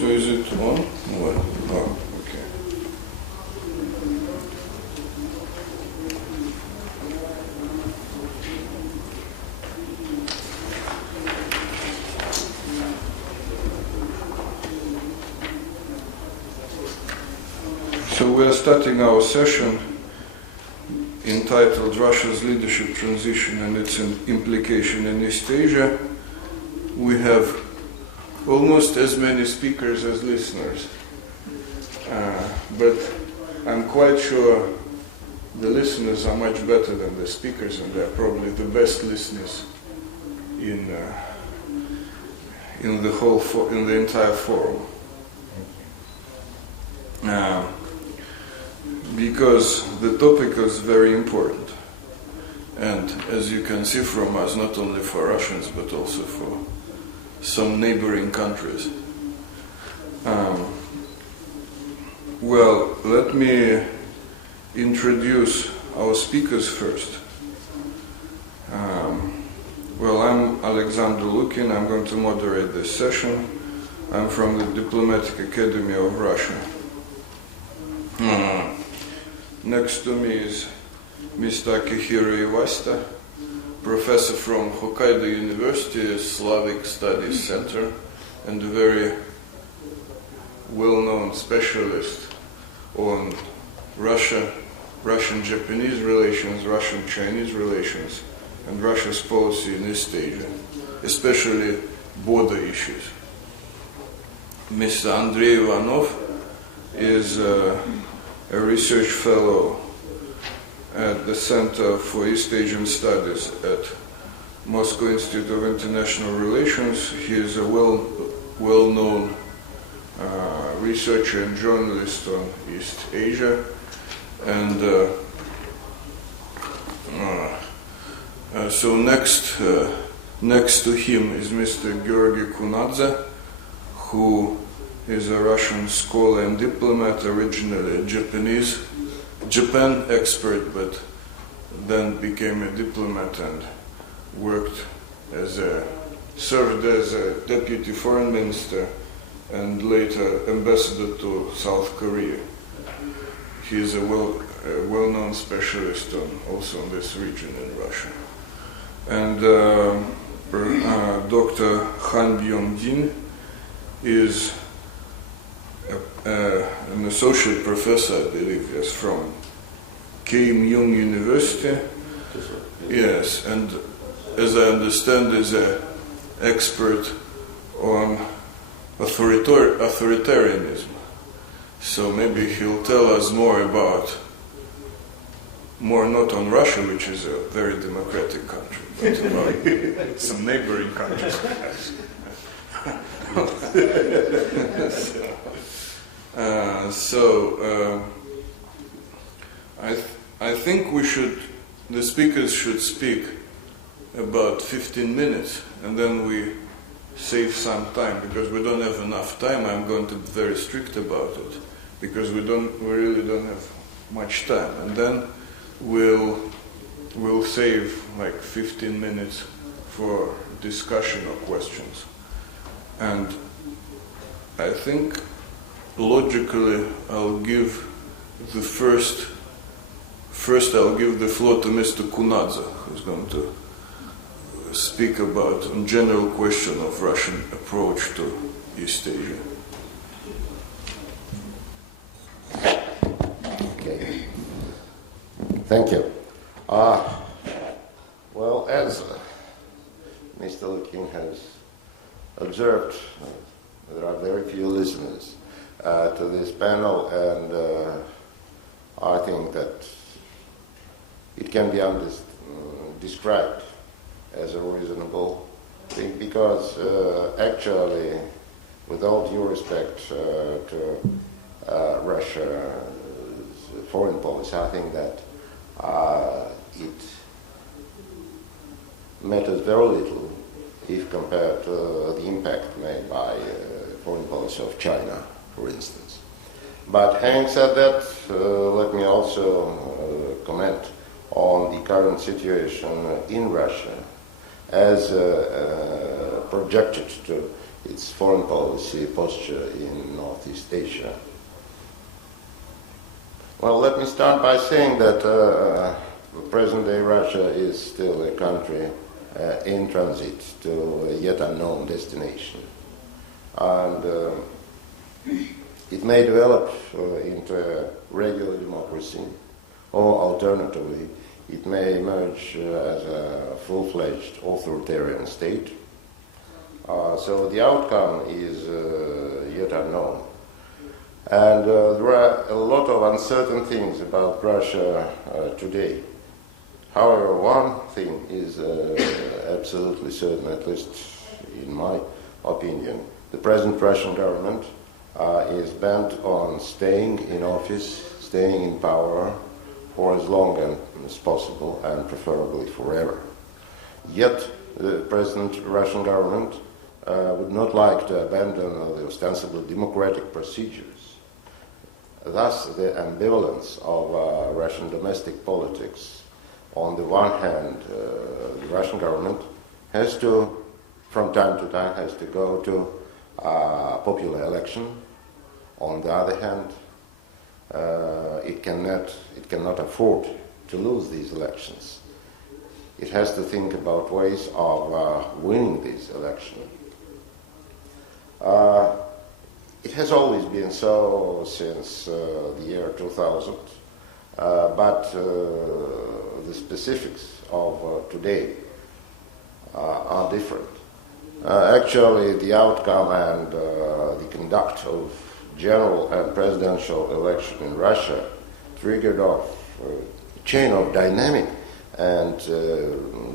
So is it on? What? Oh, okay. So we are starting our session entitled Russia's Leadership Transition and its Implication in East Asia. We have almost as many speakers as listeners, but I'm quite sure the listeners are much better than the speakers, and they're probably the best listeners in the entire forum. Because the topic is very important, and as you can see from us, not only for Russians but also for some neighboring countries. Well, let me introduce our speakers first. Well, I'm Alexander Lukin. I'm going to moderate this session. I'm from the Diplomatic Academy of Russia. Next to me is Mr. Akihiro Iwasta, professor from Hokkaido University Slavic Studies Center and a very well-known specialist on Russian-Japanese relations, Russian-Chinese relations, and Russia's policy in East Asia, especially border issues. Mr. Andrei Ivanov is a research fellow at the Center for East Asian Studies at Moscow Institute of International Relations. He is a well-known researcher and journalist on East Asia, and so next to him is Mr. Georgy Kunadze, who is a Russian scholar and diplomat, originally a Japan expert, but then became a diplomat and served as a deputy foreign minister and later ambassador to South Korea. He is a well-known specialist also in this region in Russia. And Dr. Han Byung-din is an associate professor, I believe, yes, from Kim Young University. Yes, and as I understand, is an expert on authoritarianism. So maybe he'll tell us more not on Russia, which is a very democratic country, but about some neighboring countries. I think the speakers should speak about 15 minutes, and then we save some time, because we don't have enough time. I'm going to be very strict about it, because we really don't have much time, and then we'll save like 15 minutes for discussion or questions. And I think logically I'll give the first I'll give the floor to Mr. Kunadze, who's going to speak about a general question of Russian approach to East Asia. Okay. Thank you. Well, as Mr. Lukin has observed, there are very few listeners to this panel, and I think that it can be described as a reasonable thing, because actually, with all due respect to Russia's foreign policy, I think that it matters very little if compared to the impact made by foreign policy of China, for instance. But having said that, let me also comment on the current situation in Russia as projected to its foreign policy posture in Northeast Asia. Well, let me start by saying that present-day Russia is still a country in transit to a yet unknown destination. And it may develop into a regular democracy, or alternatively, it may emerge as a full-fledged authoritarian state. So the outcome is yet unknown. And there are a lot of uncertain things about Russia today. However, one thing is absolutely certain, at least in my opinion. The present Russian government is bent on staying in office, staying in power for as long as possible, and preferably forever. Yet, the present Russian government would not like to abandon the ostensibly democratic procedures. Thus, the ambivalence of Russian domestic politics. On the one hand, the Russian government has to, from time to time, has to go to popular election. On the other hand, it cannot afford to lose these elections. It has to think about ways of winning these elections. It has always been so since the year 2000, but the specifics of today are different. Actually, the outcome and the conduct of general and presidential election in Russia triggered off a chain of dynamic and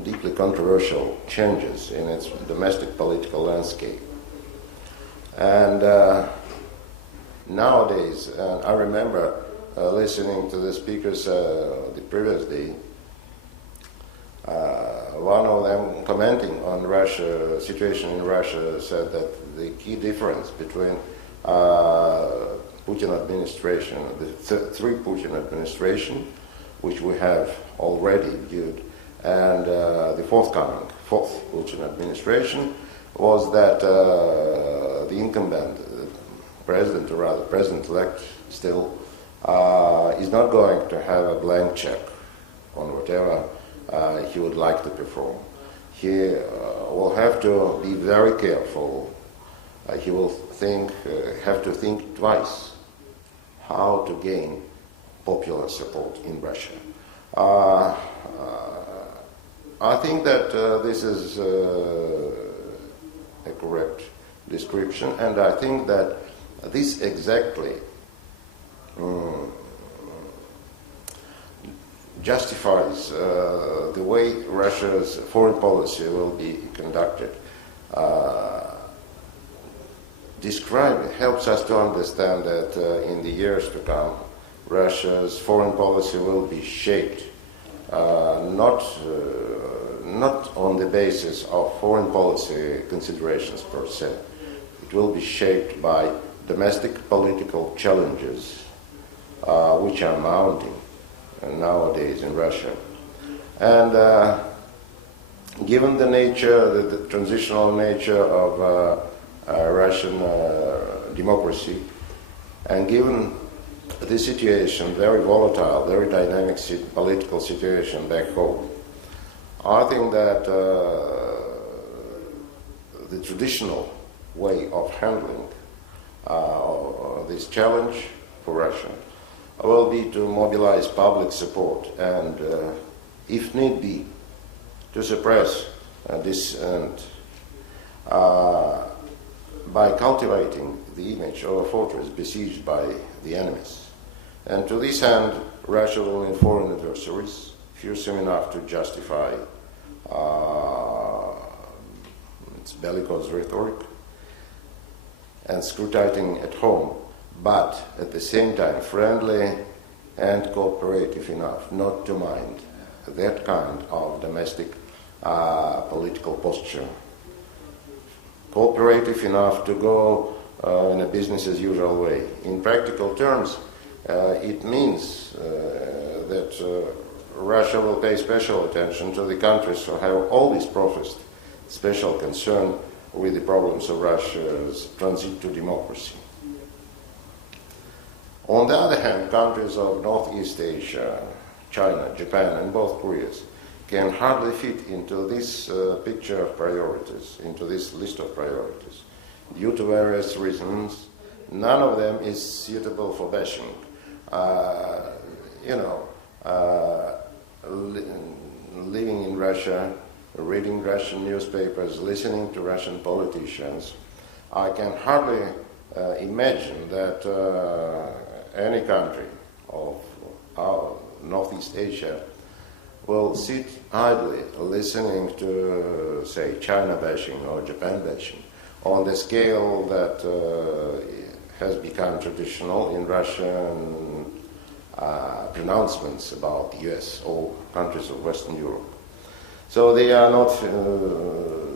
deeply controversial changes in its domestic political landscape. And nowadays, I remember listening to the speakers the previous day, one of them commenting on Russia, situation in Russia, said that the key difference between Putin administration, the three Putin administration, which we have already viewed, and the fourth Putin administration, was that the incumbent president, or rather president-elect still, is not going to have a blank check on whatever he would like to perform. He will have to be very careful. He will have to think twice how to gain popular support in Russia. I think that this is a correct description, and I think that this exactly justifies the way Russia's foreign policy will be conducted. Helps us to understand that in the years to come, Russia's foreign policy will be shaped not on the basis of foreign policy considerations per se. It will be shaped by domestic political challenges which are mounting nowadays in Russia. And given the nature, the transitional nature of Russian democracy, and given the situation, very volatile, very dynamic political situation back home, I think that the traditional way of handling this challenge for Russia will be to mobilize public support and, if need be, to suppress dissent by cultivating the image of a fortress besieged by the enemies. And to this end, Russia will inform adversaries, fearsome enough to justify its bellicose rhetoric, and scrutinizing at home, but at the same time friendly and cooperative enough not to mind that kind of domestic political posture. Cooperative enough to go in a business as usual way. In practical terms, it means that Russia will pay special attention to the countries who have always professed special concern with the problems of Russia's transit to democracy. On the other hand, countries of Northeast Asia, China, Japan, and both Koreas can hardly fit into this picture of priorities, into this list of priorities, due to various reasons. None of them is suitable for bashing. Living in Russia, reading Russian newspapers, listening to Russian politicians, I can hardly imagine that any country of Northeast Asia will sit idly listening to, say, China bashing or Japan bashing on the scale that has become traditional in Russian pronouncements about the US or countries of Western Europe. So they are not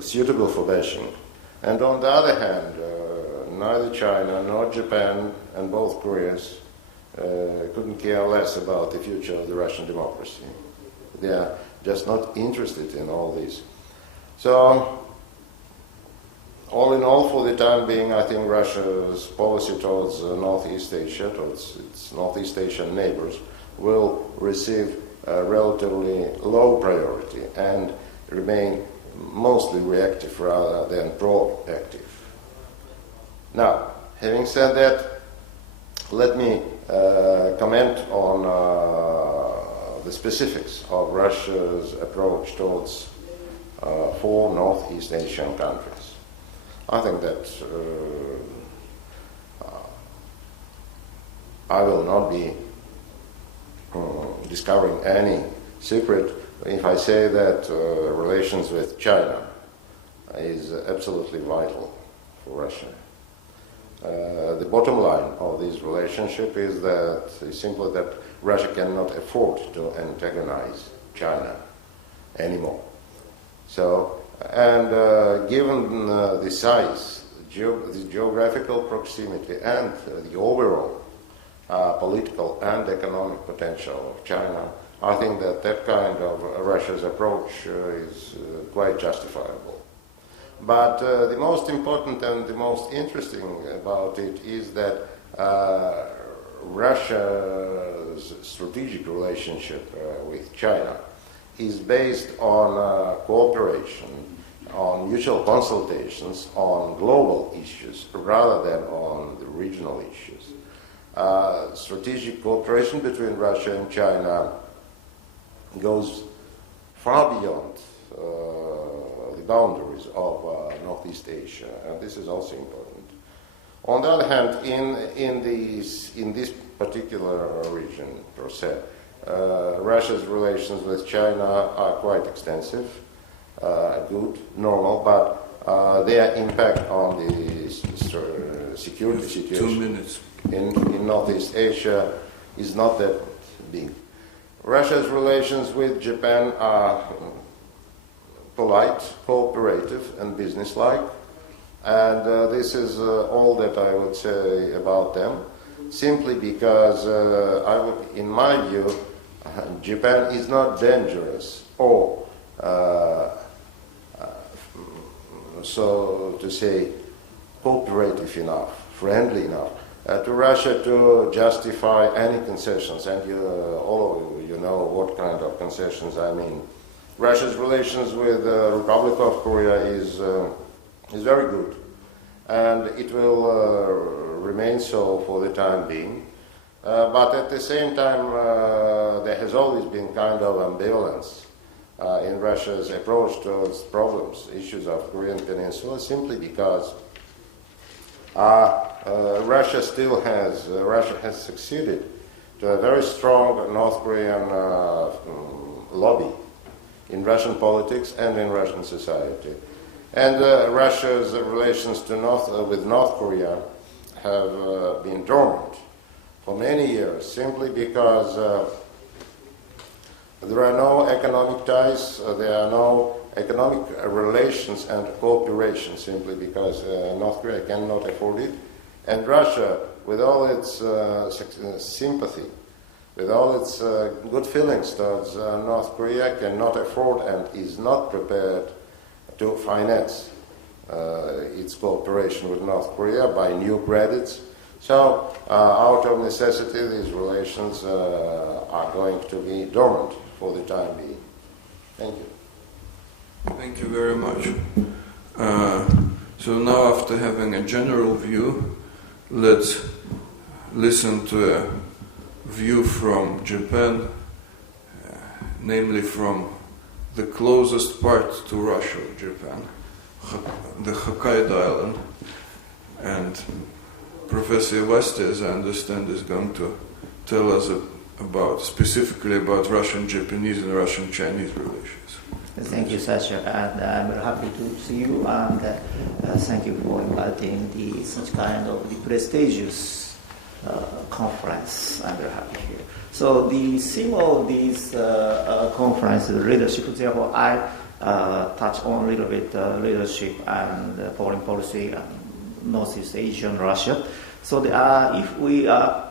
suitable for bashing. And on the other hand, neither China nor Japan and both Koreas couldn't care less about the future of the Russian democracy. They are just not interested in all this. So, all in all, for the time being, I think Russia's policy towards Northeast Asia, towards its Northeast Asian neighbors, will receive a relatively low priority and remain mostly reactive rather than proactive. Now, having said that, let me comment on the specifics of Russia's approach towards 4 Northeast Asian countries. I think that I will not be discovering any secret if I say that relations with China is absolutely vital for Russia. The bottom line of this relationship is simply that Russia cannot afford to antagonize China anymore. So, and given the size, the geographical proximity, and the overall political and economic potential of China, I think that that kind of Russia's approach is quite justifiable. But the most important and the most interesting about it is that Russia's strategic relationship with China is based on cooperation, on mutual consultations, on global issues rather than on the regional issues. Strategic cooperation between Russia and China goes far beyond the boundaries of Northeast Asia, and this is also important. On the other hand, in this particular region per se, Russia's relations with China are quite extensive, good, normal, but their impact on the security situation 2 minutes. in Northeast Asia is not that big. Russia's relations with Japan are polite, cooperative, and businesslike, and this is all that I would say about them, simply because in my view, Japan is not dangerous or, so to say, cooperative enough, friendly enough to Russia to justify any concessions, and all of you know what kind of concessions I mean. Russia's relations with the Republic of Korea is very good, and it will remain so for the time being. But at the same time, there has always been kind of ambivalence in Russia's approach towards problems, issues of Korean Peninsula, simply because Russia has succeeded to a very strong North Korean lobby in Russian politics and in Russian society. And Russia's relations with North Korea have been dormant for many years, simply because there are no economic ties, there are no economic relations and cooperation, simply because North Korea cannot afford it. And Russia, with all its sympathy, with all its good feelings towards North Korea, cannot afford and is not prepared to finance its cooperation with North Korea by new credits. So, out of necessity, these relations are going to be dormant for the time being. Thank you. Thank you very much. So now, after having a general view, let's listen to a view from Japan, namely from the closest part to Russia, Japan, the Hokkaido Island. And Professor Weste, as I understand, is going to tell us specifically about Russian-Japanese and Russian-Chinese relations. Thank you, Sasha, and I'm very happy to see you, and thank you for inviting such kind of the prestigious conference. I'm very happy here. So the theme of this conference is leadership. Therefore, I touch on a little bit leadership and foreign policy and Northeast Asia and Russia. So if we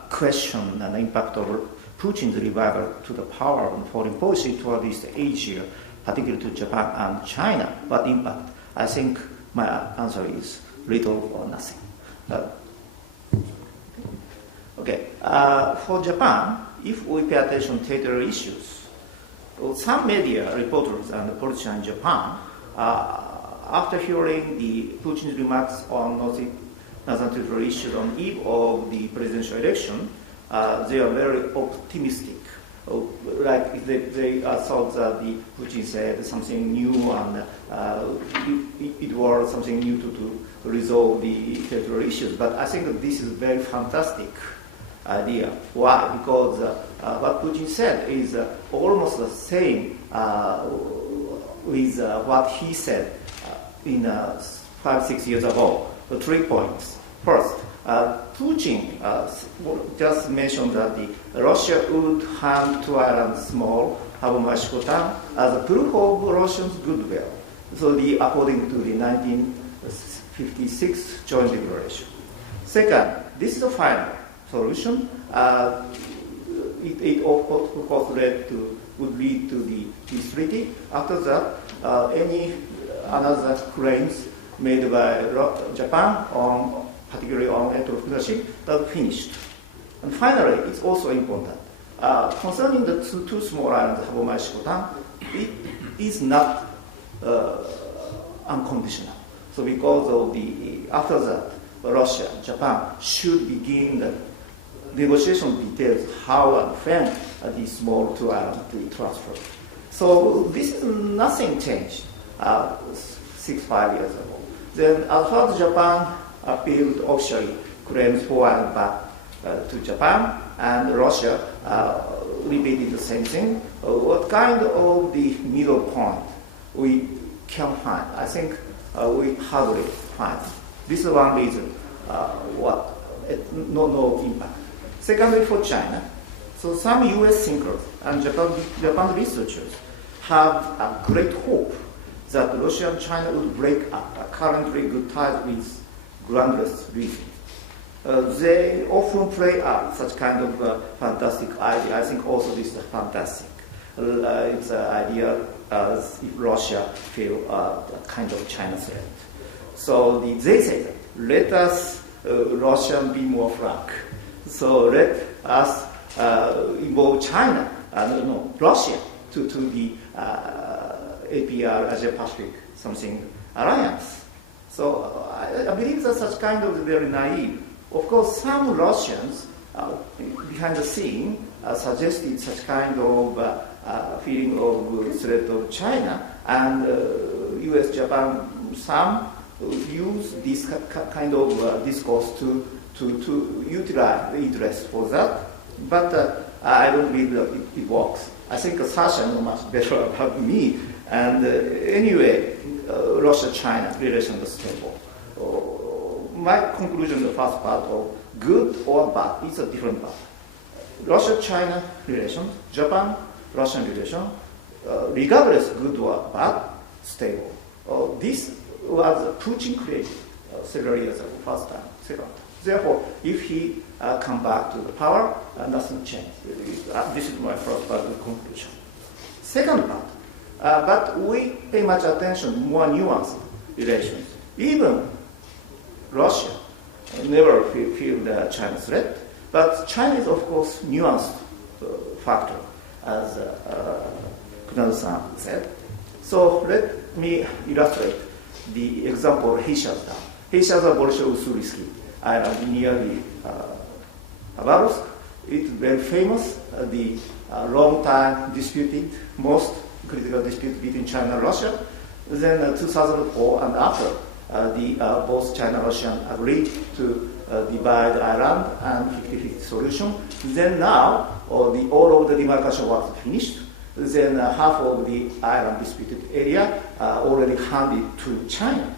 question the impact of Putin's revival to the power and foreign policy toward East Asia, particularly to Japan and China, what impact? I think my answer is little or nothing. For Japan, if we pay attention to territorial issues, some media reporters and politicians in Japan, after hearing the Putin's remarks on northern territorial issues on the eve of the presidential election, they are very optimistic. Like they thought that the Putin said something new, and it was something new to resolve the territorial issues. But I think that this is a very fantastic idea. Why? Because what Putin said is almost the same with what he said in 5-6 years ago. The 3 points. First, Putin just mentioned that Russia would hand two islands small, Havomashkotan, as a proof of Russia's goodwill. So according to the 1956 joint declaration. Second, this is the final solution. It of course would lead to the peace treaty. After that, any another claims made by Japan particularly on entrepreneurship, that finished. And finally, it's also important. Concerning the two small islands, Havomashkotan, it is not unconditional. So because of after that, Russia, Japan should begin the negotiation details how and when these small two islands be transferred. So this is nothing changed 5 years ago. Then as far as Japan appealed officially claims 4 islands back to Japan, and Russia repeated the same thing. What kind of the middle point we can find? I think we hardly find. This is one reason no impact. Secondly, for China, so some U.S. thinkers and Japan researchers have a great hope that Russia and China would break up currently good ties with groundless reason. They often play up such kind of fantastic idea. I think also this is fantastic. It's an idea as if Russia feel a kind of China threat. So they say that let us Russian be more frank. So let us involve China and Russia to the APR, Asia Pacific something alliance. So I believe that such kind of very naive. Of course, some Russians behind the scene suggested such kind of feeling of threat of China, and U.S., Japan, some use this kind of discourse to utilize the interest for that. But I don't believe that it works. I think Sasha knows much better about me. And anyway, Russia-China relation is stable. My conclusion, the first part of good or bad, is a different part. Russia-China relation, Japan-Russian relation, regardless good or bad, stable. This was Putin created several years ago, first time, second time. Therefore, if he come back to the power, nothing changed. This is my first part of the conclusion. Second part, but we pay much attention, more nuanced relations. Even Russia never feel the China threat, but China is of course nuanced factor, as Kunal-san said. So let me illustrate the example of Heyshalsdam. Heyshalsdam Bolshoi-Ussuriski island near the Khabarovsk. It's very famous, the long time disputed, most critical dispute between China and Russia. Then 2004 and after, both China and Russia agreed to divide the island and 50-50 solution. Then now, all of the demarcation was finished. Then half of the island disputed area already handed to China.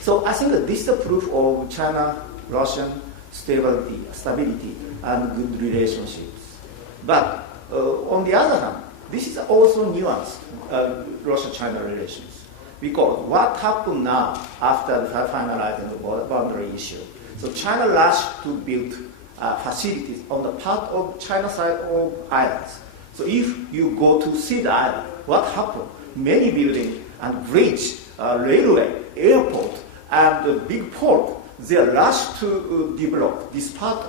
So I think that this is the proof of China-Russian stability and good relationships. But on the other hand, this is also nuanced Russia-China relations. Because what happened now after finalizing the boundary issue? So China rushed to build facilities on the part of China side of islands. So if you go to see the island, what happened? Many buildings and bridge, railway, airport, and the big port, they rushed to develop this part.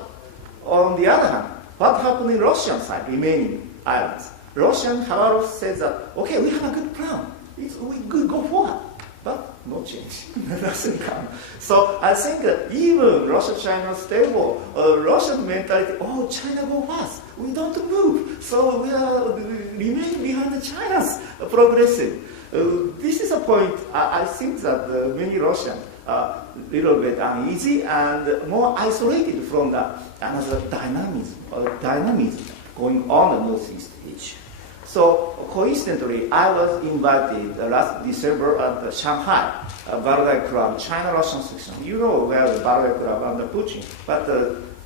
On the other hand, what happened in Russian side, remaining islands? Russian, however, says that, okay, we have a good plan. We could go forward, but no change. Nothing come. So I think that even Russia-China stable, Russian mentality, oh, China go fast. We don't move. So we are remaining behind the China's progressing. This is a point I think that many Russians are a little bit uneasy and more isolated from the another dynamism going on in the Northeast Asia. So coincidentally, I was invited last December at the Shanghai Baradai Club, China-Russian section. You know where the Baradai Club under Putin, but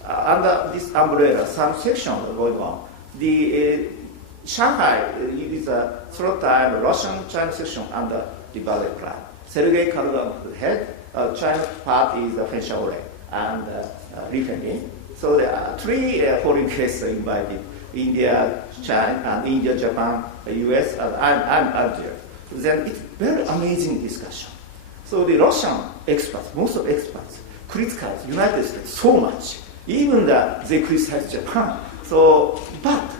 under this umbrella, some section going on. The Shanghai is a third time Russian-China section under the Baradai Club. Sergei Kalgan, the head, China part is Feng Xiaolei and Li Fengming. So there are three foreign guests invited. India, China, India, Japan, US, and I'm there. Then it's very amazing discussion. So the Russian experts, most of experts, criticize United States so much, even that they criticize Japan. So, but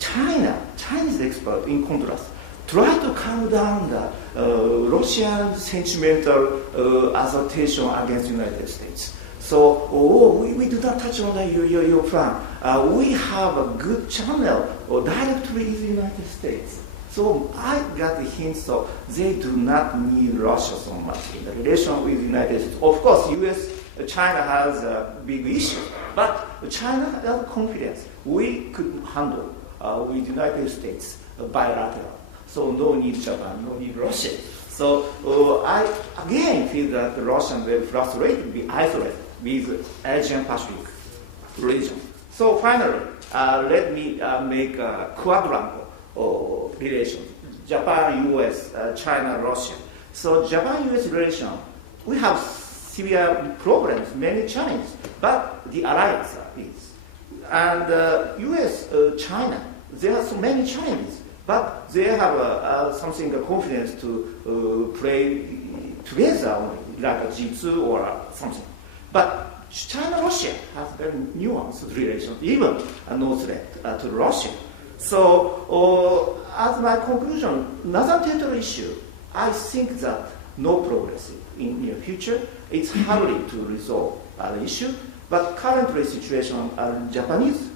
Chinese expert, in contrast, try to calm down the Russian sentimental assertion against United States. So, we do not touch on your plan. We have a good channel directly in the United States. So I got the hint, so they do not need Russia so much in the relation with the United States. Of course, China has a big issue, but China has confidence. We could handle with the United States bilateral. So no need Japan, no need Russia. So I again feel that the Russians are very frustrated, be isolated with Asian Pacific region. So finally, let me make a quadrangle relation: Japan, U.S., China, Russia. So Japan-U.S. relation, we have severe problems, many challenges, but the alliance is. And U.S., China, there are so many challenges, but they have something confidence to play together, like a G2 or something. But China-Russia has very nuanced relations, even no threat to Russia. So, as my conclusion, Northern Territory issue, I think that no progress in the future. It's hardly to resolve the issue. But currently, situation Japanese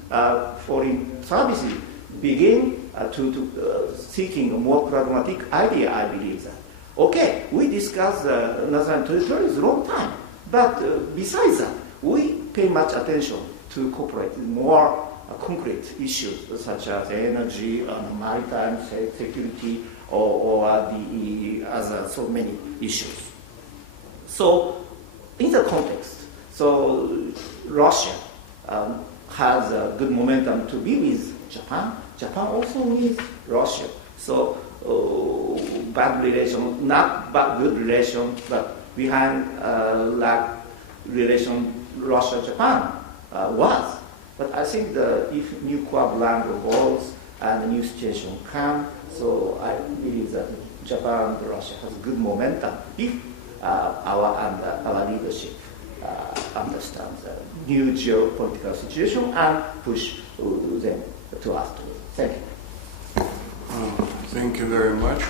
foreign services begin to seeking a more pragmatic idea. I believe that. Okay, we discussed Northern Territory is a long time. But besides that, we pay much attention to cooperate in more concrete issues such as energy, maritime security, or the other so many issues. So, in the context, so Russia has a good momentum to be with Japan. Japan also needs Russia. So, bad relation, not bad good relation, but behind like relation Russia-Japan was. But I think if new quadrangle goals and a new situation come, so I believe that Japan and Russia has good momentum if our leadership understands the new geopolitical situation and push them to us. Thank you. Thank you very much.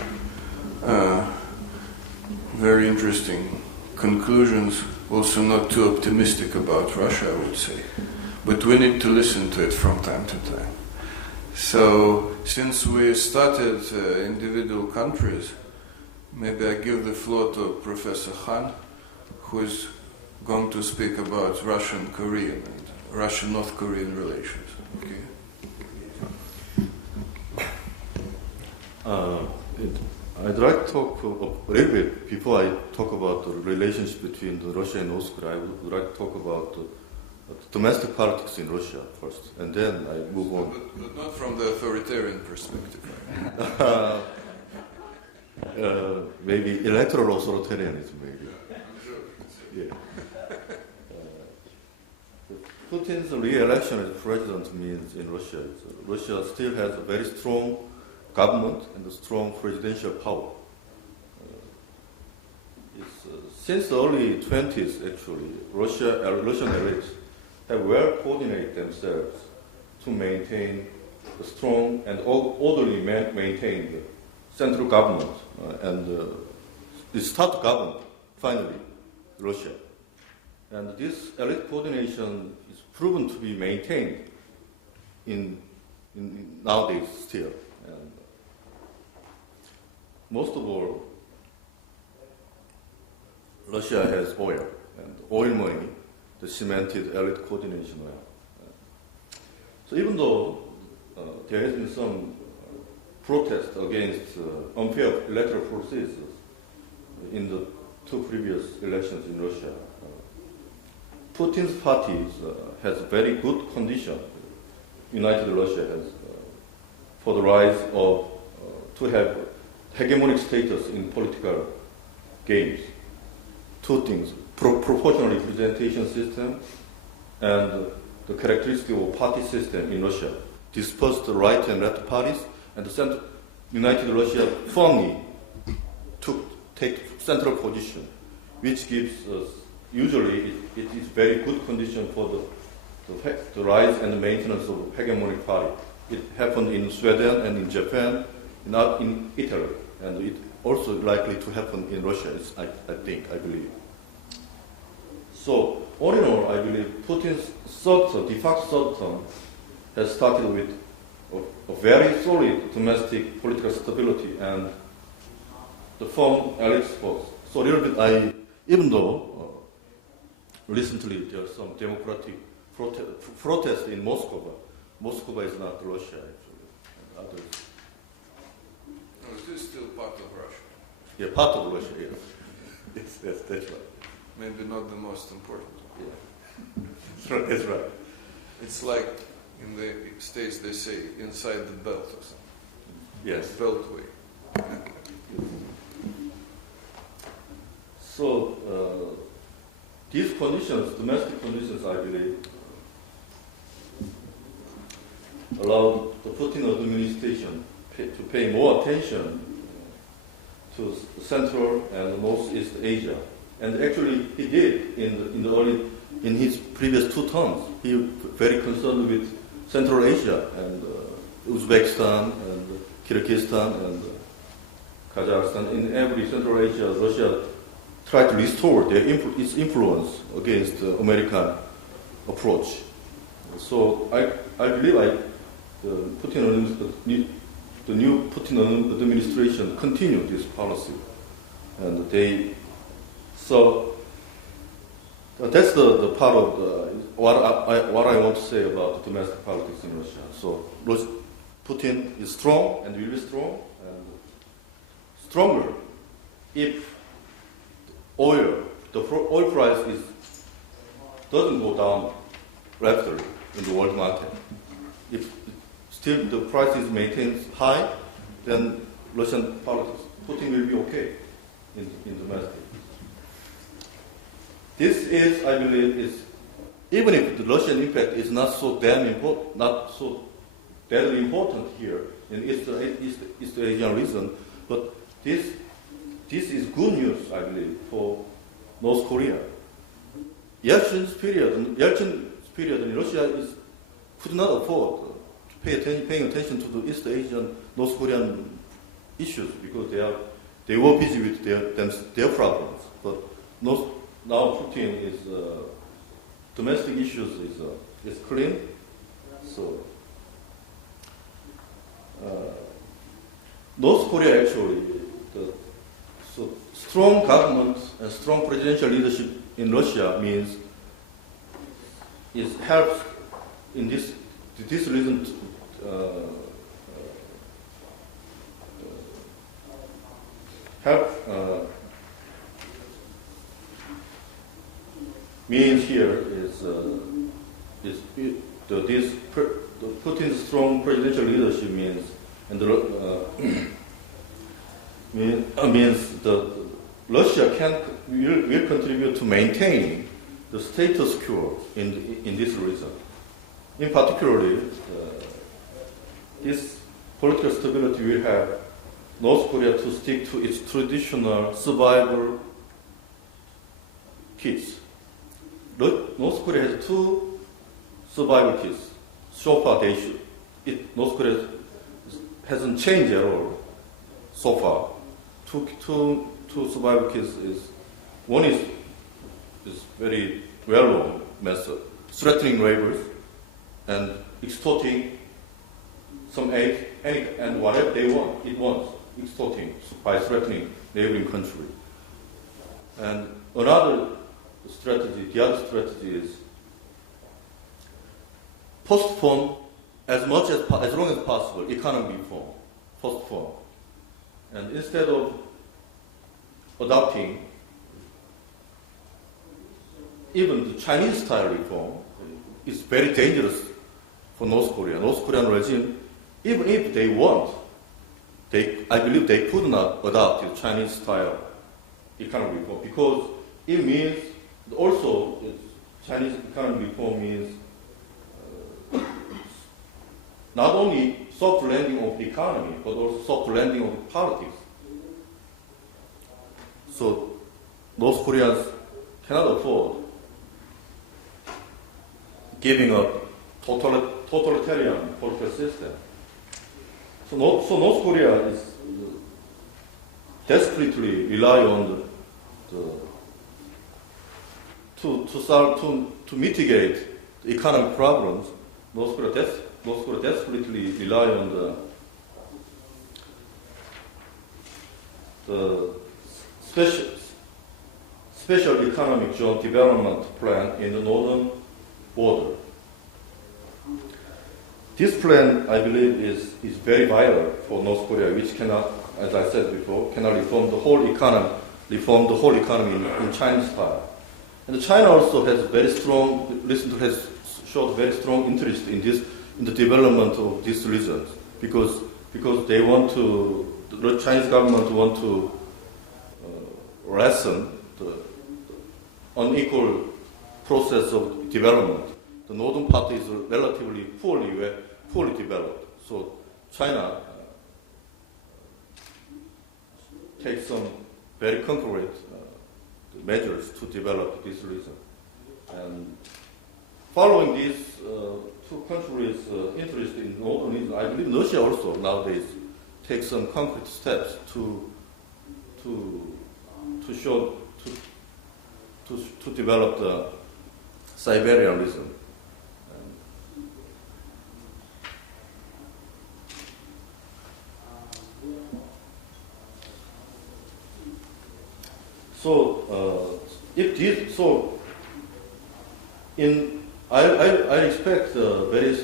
Very interesting conclusions. Also not too optimistic about Russia, I would say. But we need to listen to it from time to time. So, since we started individual countries, maybe I give the floor to Professor Han, who is going to speak about Russian-Korean and Russian-North Korean relations. Okay. I'd like to talk a little bit, before I talk about the relationship between Russia and North Korea, I would like to talk about domestic politics in Russia first, and then I move on. But not from the authoritarian perspective. Maybe electoral authoritarianism, maybe. Yeah. Putin's re-election as president means in Russia, Russia still has a very strong government and a strong presidential power. Since the early 20s, actually, Russian elites have well coordinated themselves to maintain a strong and orderly maintained central government and start government, finally, Russia. And this elite coordination is proven to be maintained in nowadays still. And most of all, Russia has oil, and oil money, the cemented elite coordination oil. So even though there has been some protest against unfair electoral processes in the two previous elections in Russia, Putin's party has very good condition. United Russia has for the rise of to have hegemonic status in political games. Two things: proportional representation system and the characteristic of party system in Russia. Dispersed right and left parties, and the United Russia firmly take central position, which gives us usually it is very good condition for the rise and the maintenance of hegemonic party. It happened in Sweden and in Japan, not in Italy, and it also likely to happen in Russia, I believe. So, all in all, I believe Putin's de facto third term has started with a very solid domestic political stability and the firm elite force. So a little bit, even though recently there are some democratic protests in Moscow, Moscow is not Russia actually, and others. No, it is still part of Russia. Yeah, part of Russia, yes. Yes, that's right. Maybe not the most important. Yeah. That's right. It's like in the States they say, inside the belt or something. Yes. Beltway. So, these conditions, domestic conditions, I believe, allowed the Putin administration to pay more attention to Central and Northeast Asia. And actually, he did in his previous two terms. He was very concerned with Central Asia and Uzbekistan and Kyrgyzstan and Kazakhstan. In every Central Asia, Russia tried to restore its influence against the American approach. So I believe the new Putin administration continued this policy, and so that's the part of what I want to say about domestic politics in Russia. So Putin is strong and will be strong and stronger if the oil price doesn't go down rapidly in the world market. If still the price is maintained high, then Russian politics, Putin will be okay in domestic. This is, I believe, even if the Russian impact is not so deadly important here in East Asian region, but this this is good news, I believe, for North Korea. Yeltsin's period in Russia could not afford paying attention to the East Asian, North Korean issues because they were busy with their problems. But now Putin is domestic issues is clean. So North Korea actually, so strong government and strong presidential leadership in Russia means it helps in this reason means here is Putin's strong presidential leadership means means the Russia will contribute to maintaining the status quo in this region. In particular, this political stability will have North Korea to stick to its traditional survival kits. North Korea has two survival kits. So far, North Korea hasn't changed at all. So far, two survival kits is one is very well-known method, threatening neighbors and extorting some aid and whatever they want, it wants, extorting by threatening neighboring country. And another strategy, the other strategy is postpone as long as possible economic reform, postpone. And instead of adopting even the Chinese-style reform, is very dangerous for North Korea. North Korean regime, even if they want, I believe they could not adopt the Chinese-style economic reform because it means also Chinese economic reform means not only soft landing of the economy, but also soft landing of the politics. So North Koreans cannot afford giving up totalitarian political system. So North Korea is desperately rely on to mitigate the economic problems. North Korea desperately rely on the special economic zone development plan in the northern border. This plan, I believe, is very vital for North Korea, which cannot, as I said before, cannot reform the whole economy in Chinese style. And China also has showed very strong interest in the development of these regions because they want to, the Chinese government want to lessen the unequal process of development. The northern part is relatively poorly developed. So China takes some very concrete measures to develop this region. And following these two countries' interest in northern region, I believe Russia also nowadays takes some concrete steps to develop the Siberian region. I expect a very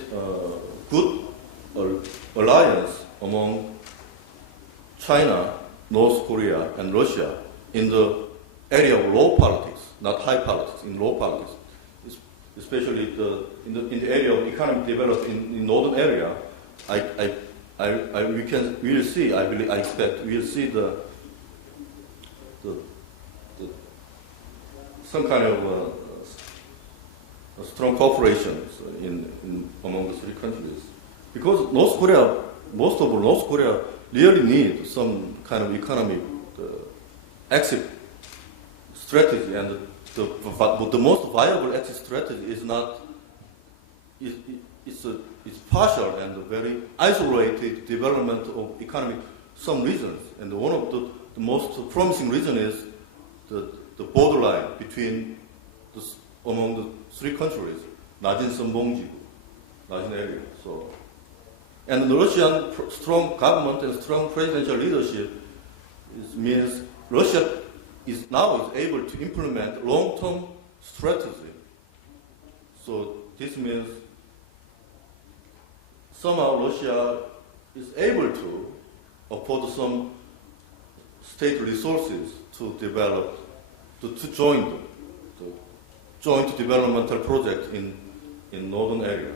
good alliance among China, North Korea, and Russia in the area of low politics, not high politics, in low politics, especially in the area of economic development in northern area. We'll see. I expect we'll see some kind of strong cooperation among the three countries, because most of North Korea really need some kind of economic exit strategy, and the most viable exit strategy is not. It's partial and very isolated development of economy. Some reasons, and one of the most promising reason is the borderline between among the three countries, 낮은 선봉지구, 낮은 area. So, and the Russian strong government and strong presidential leadership means Russia is now able to implement long-term strategy. So this means somehow Russia is able to afford some state resources to develop, to join them, to joint developmental project in northern area.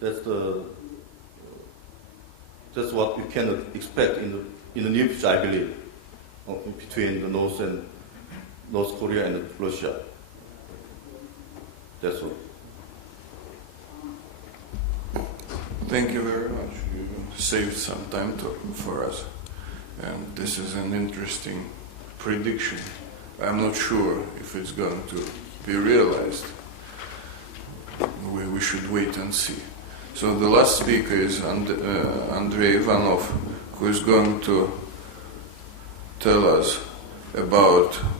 That's what we can expect in the near future, I believe, between the North Korea and Russia. That's all. Thank you very much. You saved some time for us. And this is an interesting prediction. I'm not sure if it's going to be realized. We should wait and see. So the last speaker is Andrei Ivanov, who is going to tell us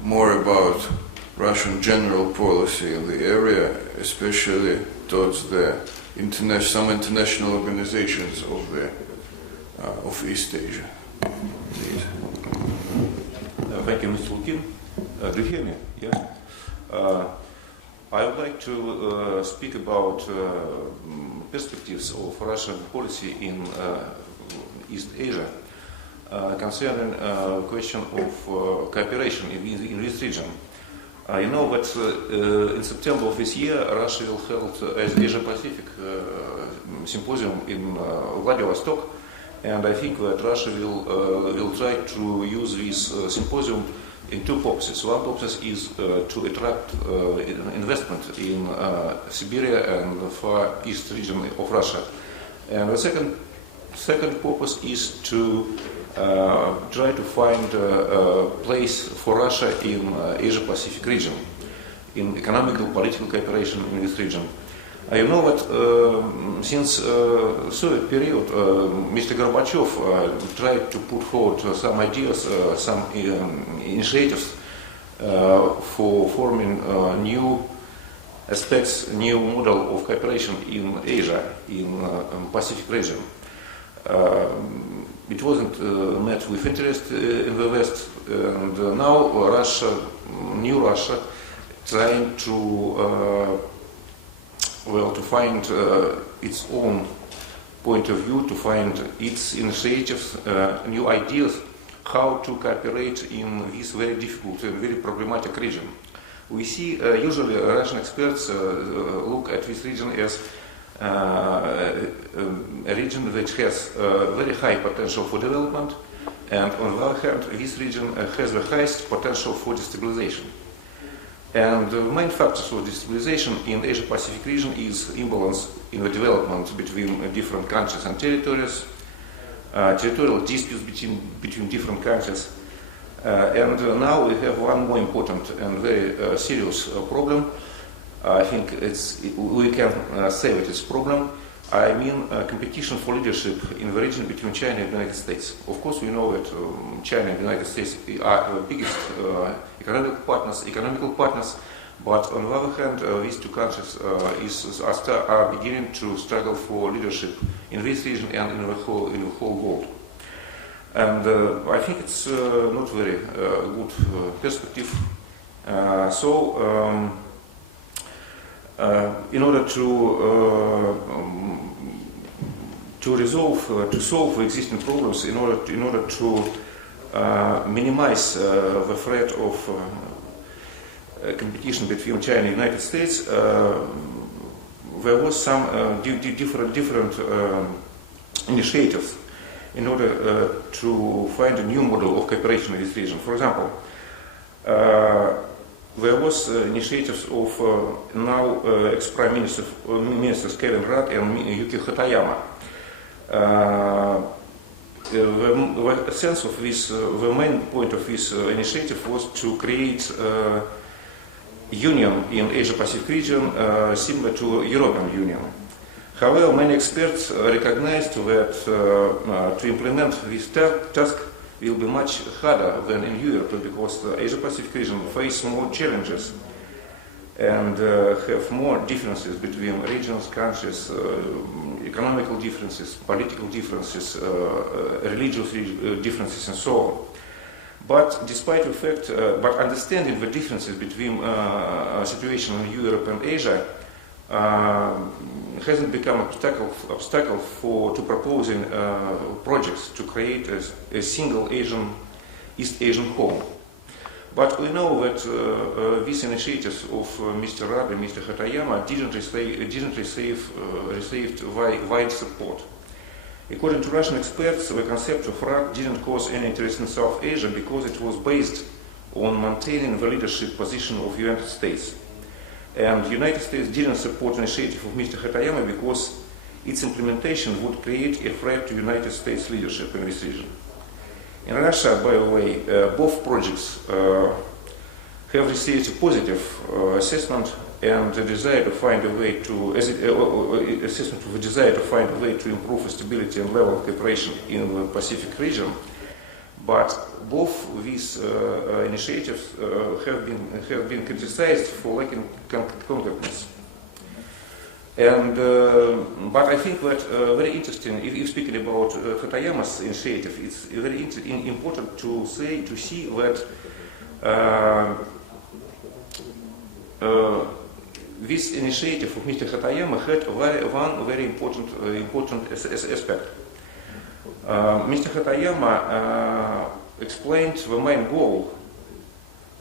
more about Russian general policy in the area, especially towards the some international organizations of East Asia. Please. Thank you, Mr. Lukin. Do you hear me? Yeah. I would like to speak about perspectives of Russian policy in East Asia concerning question of cooperation in this region. You know that in September of this year, Russia will hold an Asia-Pacific symposium in Vladivostok, and I think that Russia will try to use this symposium in two purposes. One purpose is to attract investment in Siberia and the Far East region of Russia, and the second purpose is to try to find a place for Russia in Asia-Pacific region, in economical, political cooperation in this region. You know that since Soviet period, Mr. Gorbachev tried to put forward some ideas, some initiatives for forming new aspects, new model of cooperation in Asia, in Pacific region. It wasn't met with interest in the West, and now new Russia, trying to find its own point of view, to find its initiatives, new ideas, how to cooperate in this very difficult and very problematic region. We see usually Russian experts look at this region as a region which has very high potential for development, and on the other hand, this region has the highest potential for destabilization. And the main factors for destabilization in the Asia-Pacific region is imbalance in the development between different countries and territories, territorial disputes between different countries. And now we have one more important and very serious problem. I think we can say that it's a problem. I mean competition for leadership in the region between China and the United States. Of course, we know that China and the United States are the biggest economical partners, but on the other hand, these two countries are beginning to struggle for leadership in this region and in the whole world. And I think it's not very good perspective. In order to solve the existing problems, in order to minimize the threat of competition between China and the United States, there was some different initiatives in order to find a new model of cooperation in this region. For example, there was initiatives of now ex-prime ministers Kevin Rudd and Yuki Hatayama the sense of this, the main point of this initiative was to create union in Asia-Pacific region similar to European Union. However, many experts recognized that to implement this task will be much harder than in Europe because the Asia-Pacific region face more challenges and have more differences between regions, countries, economical differences, political differences, religious differences, and so on. But despite the fact, but understanding the differences between situation in Europe and Asia hasn't become an obstacle to proposing projects to create a single East Asian home. But we know that these initiatives of Mr. Rabe and Mr. Hatayama didn't receive wide support. According to Russian experts, the concept of RAD didn't cause any interest in South Asia because it was based on maintaining the leadership position of the United States. And the United States didn't support the initiative of Mr. Hatayama because its implementation would create a threat to United States leadership in this region. In Russia, by the way, both projects have received a positive assessment and the desire to find a way to improve the stability and level of cooperation in the Pacific region. But both these initiatives have been criticized for lacking concreteness. And but I think that very interesting. If speaking about Hatayama's initiative, it's very important to see that this initiative of Mr. Hatayama had one very important aspect. Mr. Hatayama explained the main goal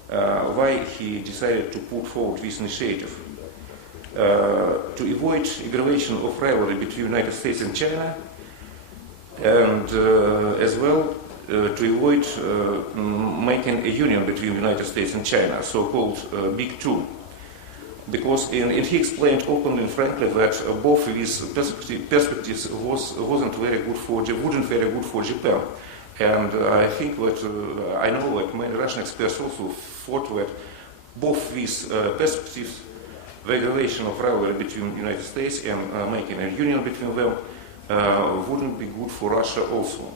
why he decided to put forward this initiative. To avoid aggravation of rivalry between the United States and China, and as well to avoid making a union between the United States and China, so-called Big Two. Because he explained openly and frankly that both of these perspectives wouldn't very good for Japan. And I think that I know that many Russian experts also thought that both these perspectives, the aggravation of rivalry between the United States and making a union between them, wouldn't be good for Russia also.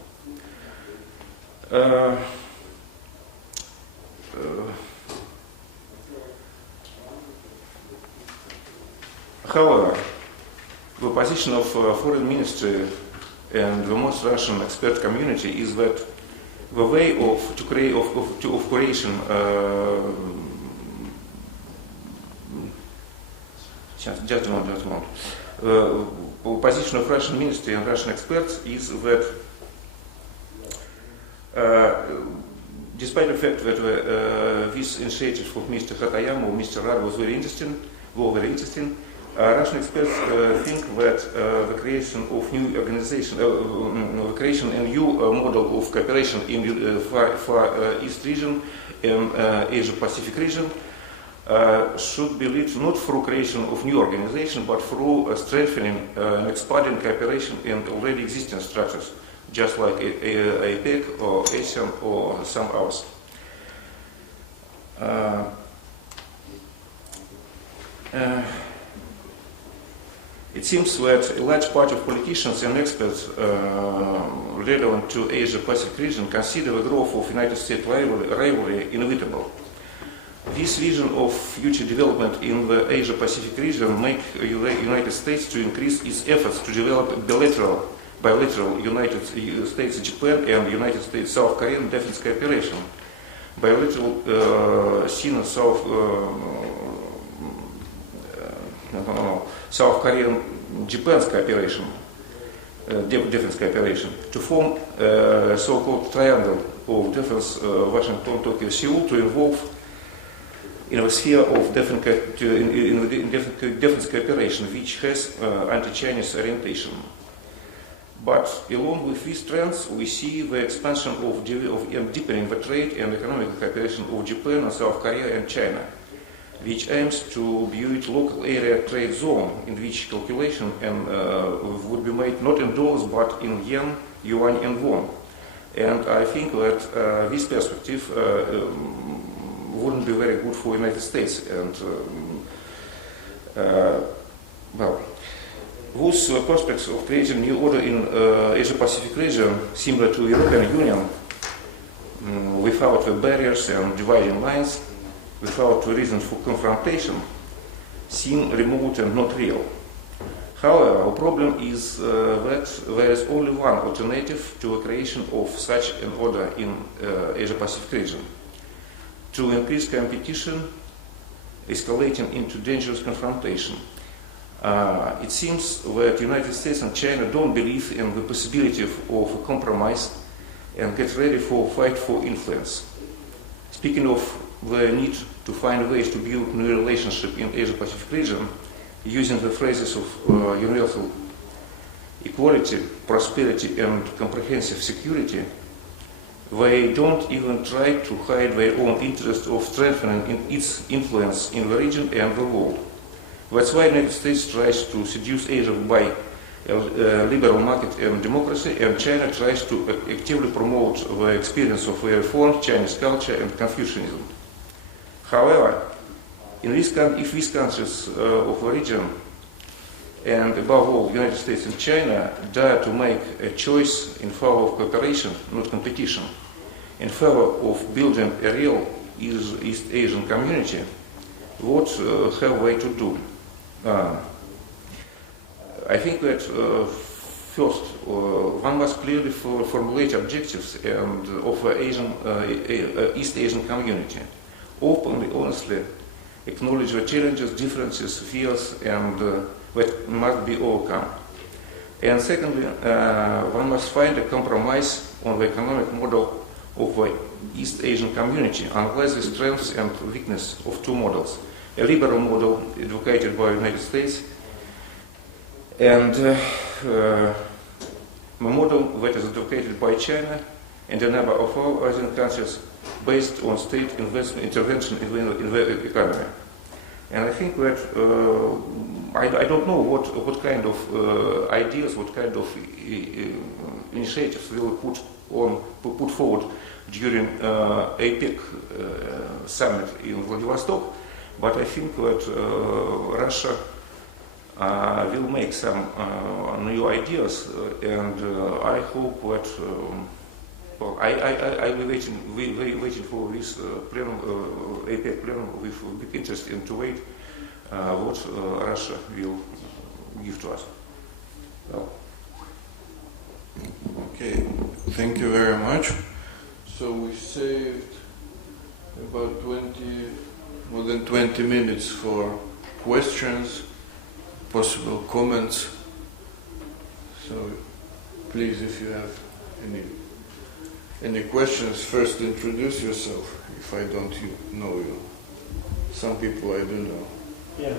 However, the position of foreign ministry and the most Russian expert community is that the way to creation just a moment. Position of Russian ministry and Russian experts is that despite the fact that this initiative of Mr. Hatayama or Mr. Rabe was very interesting, Russian experts think that the creation of new organization, the creation of a new model of cooperation in the Far East region and Asia-Pacific region should be led not through creation of new organization, but through strengthening and expanding cooperation in already existing structures, just like APEC or Asan or some others. It seems that a large part of politicians and experts relevant to Asia-Pacific region consider the growth of United States rivalry inevitable. This vision of future development in the Asia-Pacific region make the United States to increase its efforts to develop bilateral United States-Japan and United States-South Korean defense cooperation. Bilateral South Korean-Japan's cooperation, defense cooperation, to form a so-called triangle of defense, Washington, Tokyo, Seoul, to involve in the sphere of defense cooperation, which has anti-Chinese orientation. But along with these trends, we see the expansion of and deepening the trade and economic cooperation of Japan and South Korea and China, which aims to build local area trade zone in which calculation would be made not in dollars but in yen, yuan and won, And I think that this perspective wouldn't be very good for the United States. And well, those prospects of creating new order in Asia-Pacific region, similar to the European Union, without the barriers and dividing lines, without the reasons for confrontation, seem remote and not real. However, our problem is that there is only one alternative to the creation of such an order in Asia-Pacific region: to increase competition, escalating into dangerous confrontation. It seems that the United States and China don't believe in the possibility of a compromise and get ready for a fight for influence. Speaking of the need to find ways to build new relationship in Asia-Pacific region, using the phrases of universal equality, prosperity, and comprehensive security, they don't even try to hide their own interest of strengthening its influence in the region and the world. That's why the United States tries to seduce Asia by liberal market and democracy, and China tries to actively promote the experience of the reformed Chinese culture and Confucianism. However, if these countries of the region, and above all the United States and China, dare to make a choice in favor of cooperation, not competition, in favor of building a real East Asian community, what have they to do? I think that first, one must clearly formulate objectives and of East Asian community, openly, honestly, acknowledge the challenges, differences, fears, and that must be overcome. And secondly, one must find a compromise on the economic model of the East Asian community, unless the strengths and weakness of two models: a liberal model advocated by the United States, and a model that is advocated by China and a number of our Asian countries, based on state intervention in the economy. And I think that I don't know what kind of ideas, what kind of initiatives we will put forward during APEC summit in Vladivostok, but I think that Russia will make some new ideas, and I hope that. Well, I'll be waiting for this plenum, APEC plenum with big interest and to wait what Russia will give to us. Well. Okay, thank you very much. So we saved about more than 20 minutes for questions, possible comments. So please, if you have any questions, first introduce yourself, if I don't know you. Some people I do know. Yeah,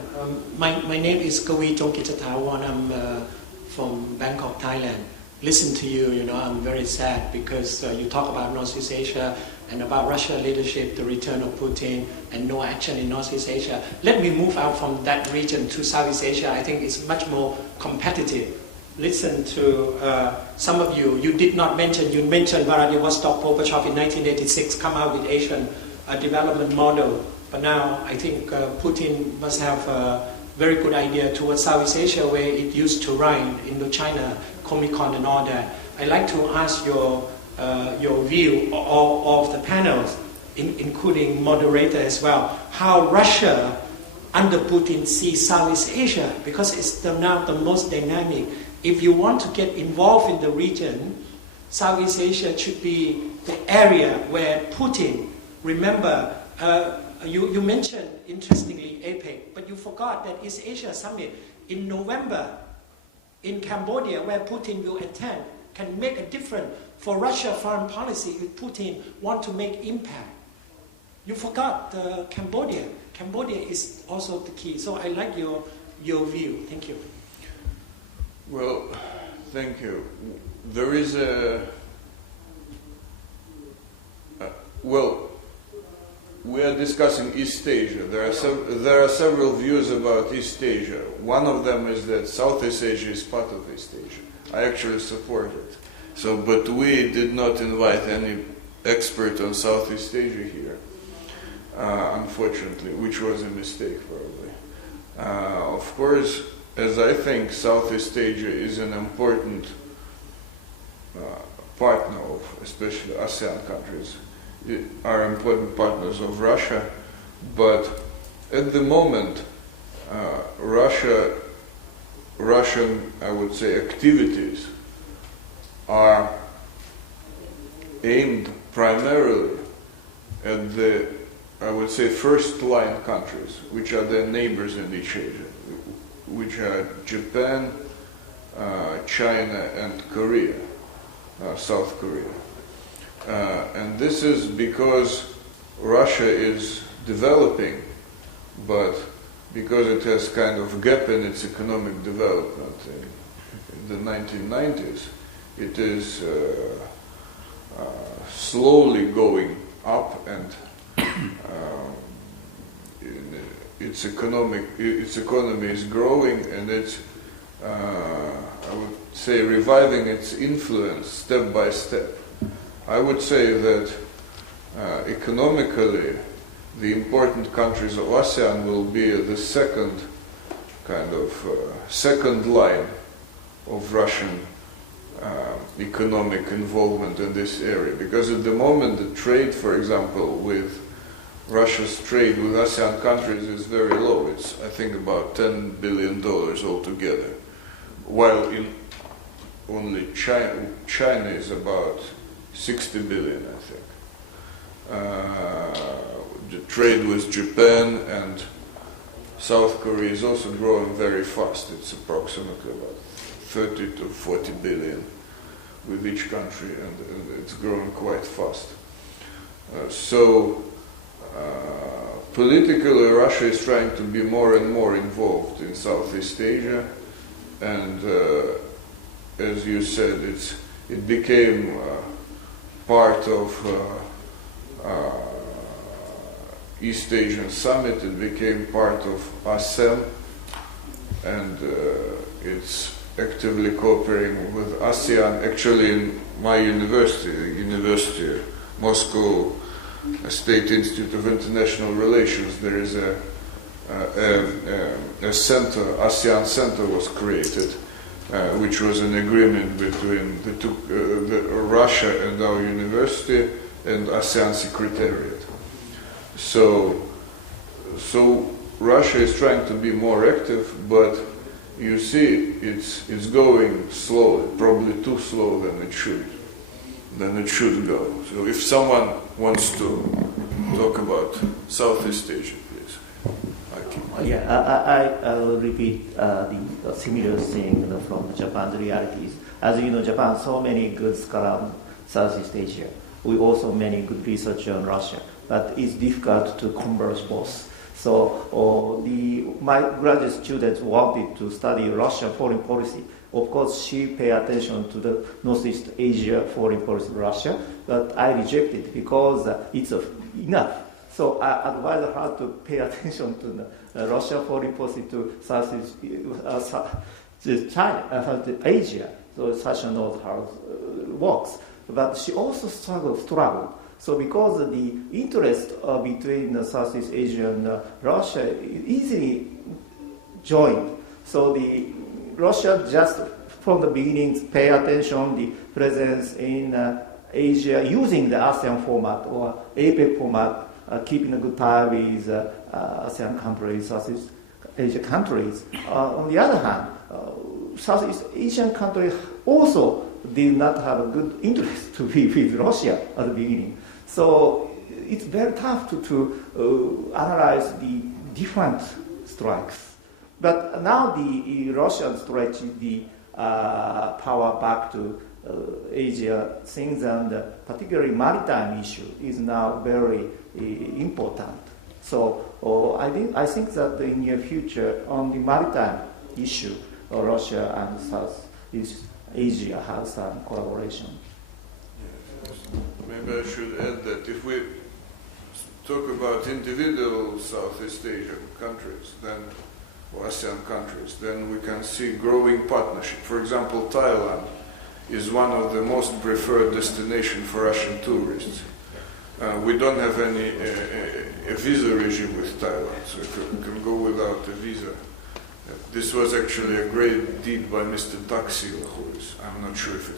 my name is Kawi Jongkichatawan. I'm from Bangkok, Thailand. Listen to you, I'm very sad because you talk about Northeast Asia and about Russia leadership, the return of Putin, and no action in Northeast Asia. Let me move out from that region to Southeast Asia. I think it's much more competitive. Listen to some of you. You did not mention. You mentioned Vladivostok Gorbachev in 1986 come out with Asian development model. But now I think Putin must have a very good idea towards Southeast Asia, where it used to run, Indochina, Comecon, and all that. I'd like to ask your view of the panels, including moderator as well. How Russia under Putin sees Southeast Asia, because it's now the most dynamic. If you want to get involved in the region, Southeast Asia should be the area where Putin, remember, you mentioned, interestingly, APEC, but you forgot that East Asia Summit in November in Cambodia, where Putin will attend, can make a difference for Russia foreign policy if Putin want to make impact. You forgot Cambodia. Cambodia is also the key. So I like your view. Thank you. Well, thank you. There is we are discussing East Asia. There are several views about East Asia. One of them is that Southeast Asia is part of East Asia. I actually support it. So, but we did not invite any expert on Southeast Asia here, unfortunately, which was a mistake probably. Of course, as I think, Southeast Asia is an important partner of, especially ASEAN countries, are important partners of Russia, but at the moment, Russian, I would say, activities are aimed primarily at the, I would say, first-line countries, which are their neighbors in each Asia, which are Japan, China, and Korea, South Korea. And this is because Russia is developing, but because it has kind of gap in its economic development in the 1990s, it is slowly going up, and its economy is growing, and it's I would say reviving its influence step by step. I would say that economically, the important countries of ASEAN will be the second line of Russian economic involvement in this area. Because at the moment, the trade, for example, Russia's trade with ASEAN countries is very low. It's, I think, about $10 billion altogether, while in only China is about 60 billion, I think. The trade with Japan and South Korea is also growing very fast. It's approximately about 30 to 40 billion with each country, and it's growing quite fast. Politically, Russia is trying to be more and more involved in Southeast Asia, and as you said, it became part of East Asian Summit. It became part of ASEM, and it's actively cooperating with ASEAN. Actually, in my university, Moscow State Institute of International Relations, there is a center, ASEAN Center was created, which was an agreement between Russia and our university and ASEAN Secretariat. So Russia is trying to be more active, but you see it's going slowly, probably too slow than it should go. So if someone wants to talk about Southeast Asia, please. I will repeat the similar thing from Japan's realities. As you know, Japan so many good scholars on Southeast Asia. We also many good research on Russia, but it's difficult to converge both. So my graduate students wanted to study Russian foreign policy. Of course, she paid attention to the Northeast Asia foreign policy of Russia, but I rejected because it's enough. So I advise her to pay attention to the Russia foreign policy to Southeast China, Asia. So such a note how works. But she also struggled. So because of the interest between Southeast Asia and Russia easily joined. So the Russia just from the beginning pay attention the presence in Asia using the ASEAN format or APEC format, keeping a good tie with ASEAN countries, Southeast Asia countries. On the other hand, Southeast Asian countries also did not have a good interest to be with Russia at the beginning. So it's very tough to analyze the different strikes. But now the Russian stretch the power back to Asia things, and particularly maritime issue is now very important. So I think that in the near future on the maritime issue, Russia and Southeast Asia have some collaboration. Maybe I should add that if we talk about individual Southeast Asian countries, then or ASEAN countries, then we can see growing partnership. For example, Thailand is one of the most preferred destinations for Russian tourists. We don't have any a visa regime with Thailand, so you can go without a visa. This was actually a great deed by Mr. Taksil, who is, I'm not sure if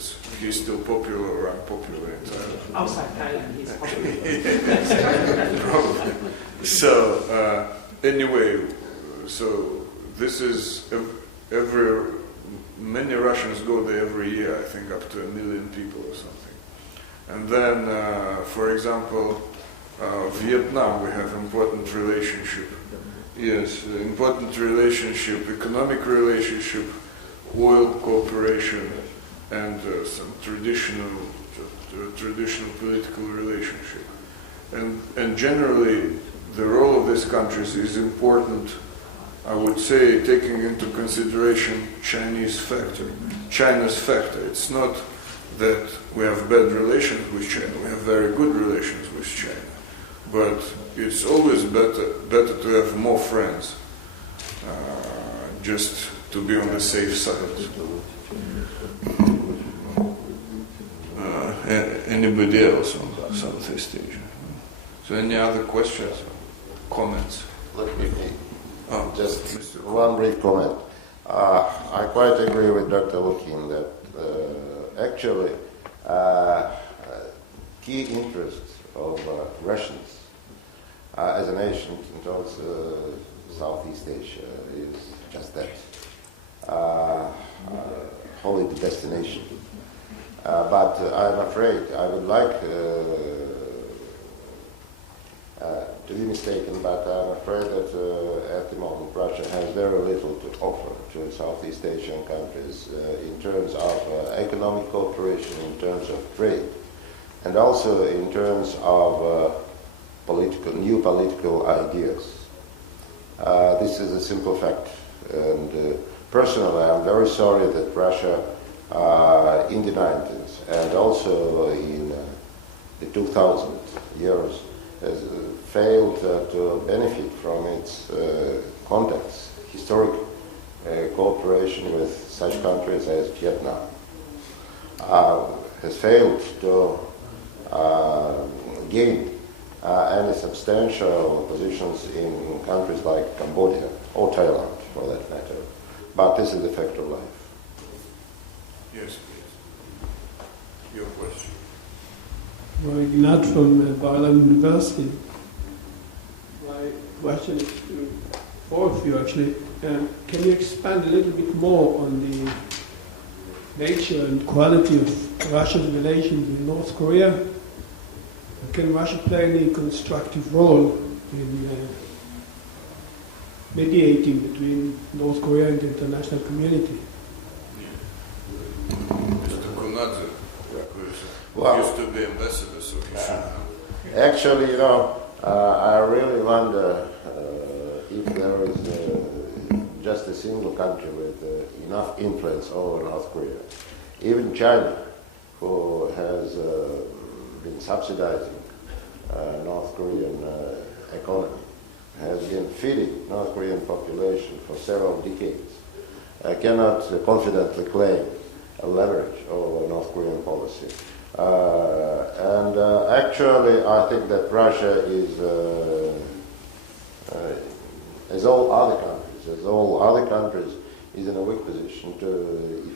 he's still popular or unpopular in Thailand. Outside Thailand, he's popular. Probably. So, anyway, so this is many Russians go there every year, I think up to 1 million people or something. And then, for example, Vietnam, we have important relationship. Yes, important relationship, economic relationship, oil cooperation, and some traditional political relationship. And generally, the role of these countries is important, I would say, taking into consideration China's factor. It's not that we have bad relations with China, we have very good relations with China. But it's always better to have more friends, just to be on the safe side. Anybody else on Southeast Asia? So any other questions or comments? Let me just one brief comment. I quite agree with Dr. Lukin that actually key interests of Russians as a nation towards Southeast Asia is just that, holiday destination. But I'm afraid, I would like to be mistaken, but I'm afraid that at the moment Russia has very little to offer to Southeast Asian countries in terms of economic cooperation, in terms of trade, and also in terms of new political ideas. This is a simple fact. And personally, I'm very sorry that Russia in the 90s and also in the 2000 years has failed to benefit from its contacts, historic cooperation with such countries as Vietnam, has failed to gain any substantial positions in countries like Cambodia or Thailand, for that matter. But this is the fact of life. Yes, please. Your question. Well, Ignat from Barlam University. My question is to all of you, actually. Can you expand a little bit more on the nature and quality of Russia's relations with North Korea? Can Russia play any constructive role in mediating between North Korea and the international community? Mr. Kunadze, who used to be ambassador, so he should. Actually, I really wonder if there is just a single country with enough influence over North Korea. Even China, who has been subsidizing North Korean economy, has been feeding North Korean population for several decades, cannot confidently claim a leverage over North Korean policy. And actually, I think that Russia is, as all other countries, is in a weak position to,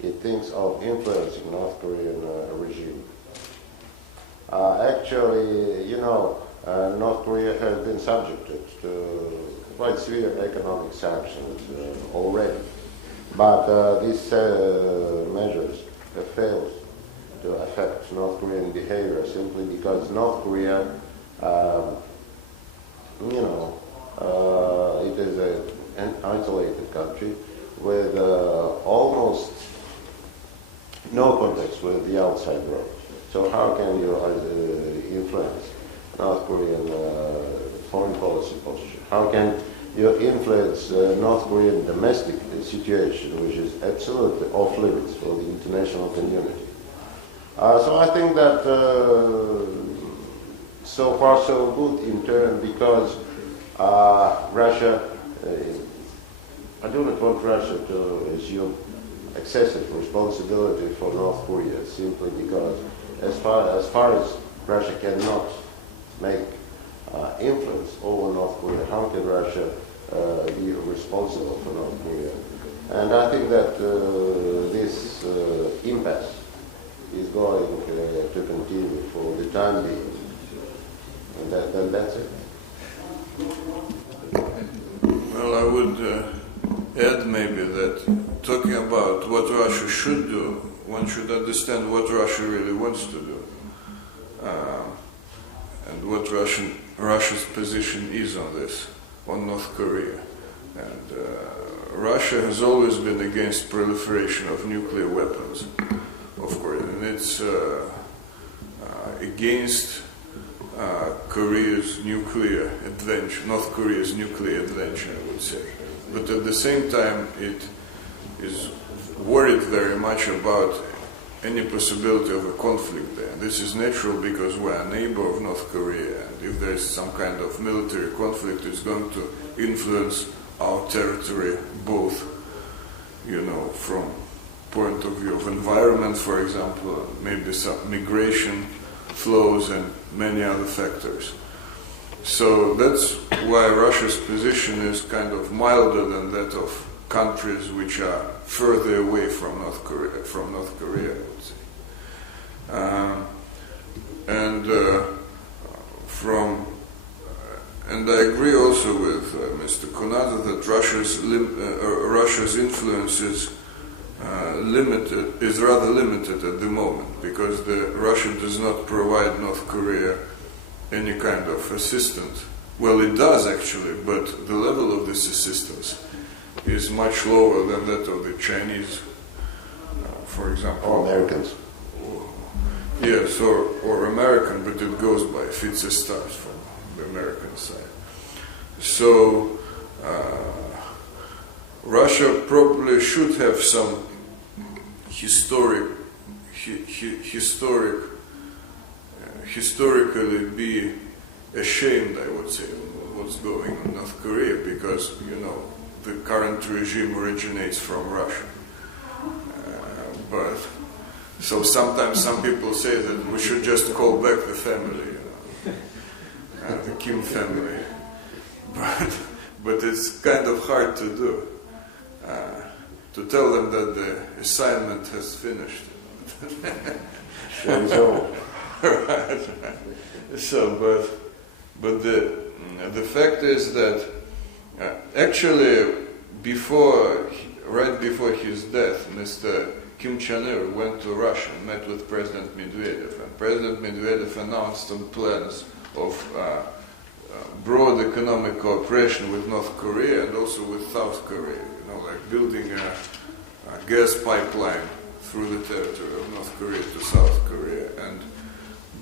if it thinks of influencing North Korean regime. Actually, North Korea has been subjected to quite severe economic sanctions already. But these measures have failed to affect North Korean behavior simply because North Korea, it is an isolated country with almost no contacts with the outside world. So how can you influence North Korean foreign policy posture? How can you influence North Korean domestic situation, which is absolutely off limits for the international community? So I think that so far so good in turn, because Russia, I do not want Russia to assume excessive responsibility for North Korea, simply because as far as Russia cannot make influence over North Korea, how can Russia be responsible for North Korea? And I think that this impasse is going to continue for the time being. And that's it. Well, I would add maybe that talking about what Russia should do, one should understand what Russia really wants to do, and what Russia's position is on this, on North Korea. And Russia has always been against proliferation of nuclear weapons, of course, and it's against Korea's nuclear adventure, North Korea's nuclear adventure, I would say. But at the same time, it is worried very much about any possibility of a conflict there. This is natural because we're a neighbor of North Korea, and if there's some kind of military conflict, it's going to influence our territory, both, from point of view of environment, for example, maybe some migration flows and many other factors. So that's why Russia's position is kind of milder than that of countries which are further away from North Korea, I would say. And I agree also with Mr. Konada that Russia's influence is rather limited at the moment, because Russia does not provide North Korea any kind of assistance. Well, it does actually, but the level of this assistance is much lower than that of the Chinese, for example. Or Americans. Yes, or American, but it goes by fits and starts from the American side. So Russia probably should have some historically be ashamed, I would say, of what's going on in North Korea, because the current regime originates from Russia. But so sometimes some people say that we should just call back the family, the Kim family. But it's kind of hard to do. To tell them that the assignment has finished. Right. So, but the fact is that actually right before his death, Mr. Kim Jong-il went to Russia and met with President Medvedev, and President Medvedev announced some plans of broad economic cooperation with North Korea and also with South Korea, like building a gas pipeline through the territory of North Korea to South Korea, and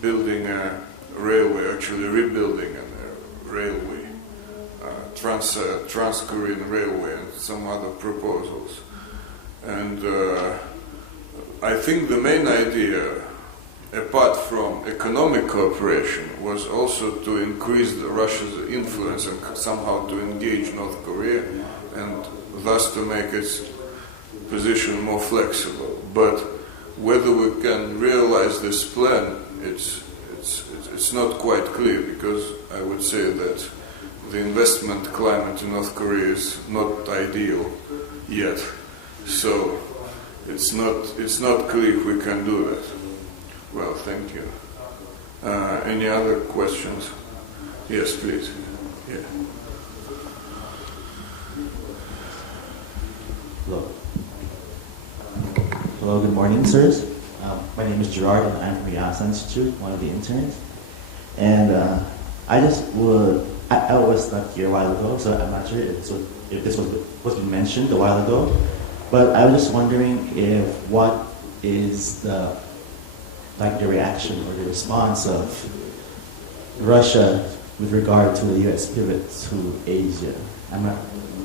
building a railway, actually rebuilding a railway, Trans-Korean Railway, and some other proposals. And I think the main idea, apart from economic cooperation, was also to increase Russia's influence and somehow to engage North Korea, and thus to make its position more flexible. But whether we can realize this plan, it's not quite clear, because I would say that the investment climate in North Korea is not ideal yet. So it's not clear if we can do that. Well, thank you. Any other questions? Yes, please. Yeah. Hello. Hello, good morning, sirs. My name is Gerard, and I'm from the Asan Institute, one of the interns. And I was not here a while ago, so I'm not sure if this was mentioned a while ago. But I was just wondering what is the reaction or the response of Russia with regard to the U.S. pivot to Asia. I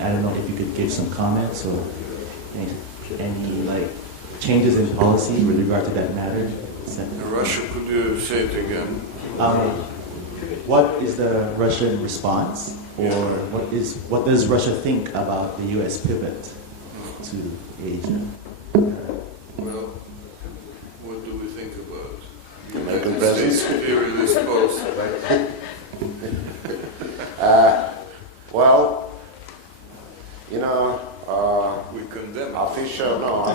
don't know if you could give some comments or any changes in policy with regard to that matter. Russia, could you say it again? What is the Russian response, or what does Russia think about the U.S. pivot to Asia? Well, what do we think about the American United States presence? imperialist post? Well, you know, We condemn. official Russia